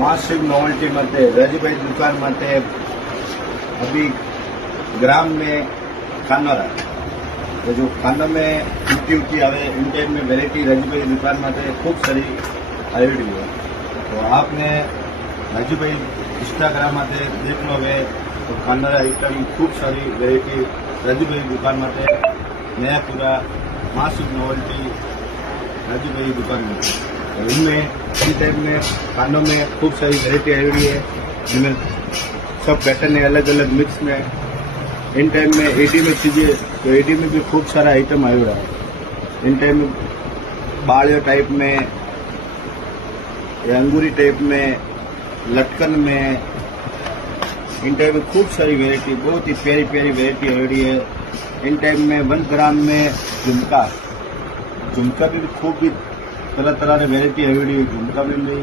Massive novelty मते रजभाई दुकान मते अभी ग्राम में खानोरा तो जो खाना में उटी आवे इन टाइम में वेराइटी रजभाई दुकान मते खूब सारी आयोडी है। तो आपने रजभाई इंस्टाग्राम मते देख लो वे तो खानोरा आइटम खूब सारी वेराइटी रजभाई दुकान मते नया पूरा मासिव नॉवेल्टी रजभाई दुकान में तो इनमें इस टाइप में खानों में खूब सारी वेराइटी आई हुई है जिनमें सब पैटर्न है अलग अलग मिक्स में। इन टाइम में एटी में चीजें तो एटी में भी खूब सारा आइटम आया हुआ है। इन टाइम में बाड़ियों टाइप में या अंगूरी टाइप में लटकन में इन टाइप में खूब सारी वेराइटी बहुत ही प्यारी प्यारी वेराइटी आई हुई है। इन टाइम में 1 ग्राम में झुमका भी खूब भी तरह तरह की वेराइटी आई हुई है। झुमका में भी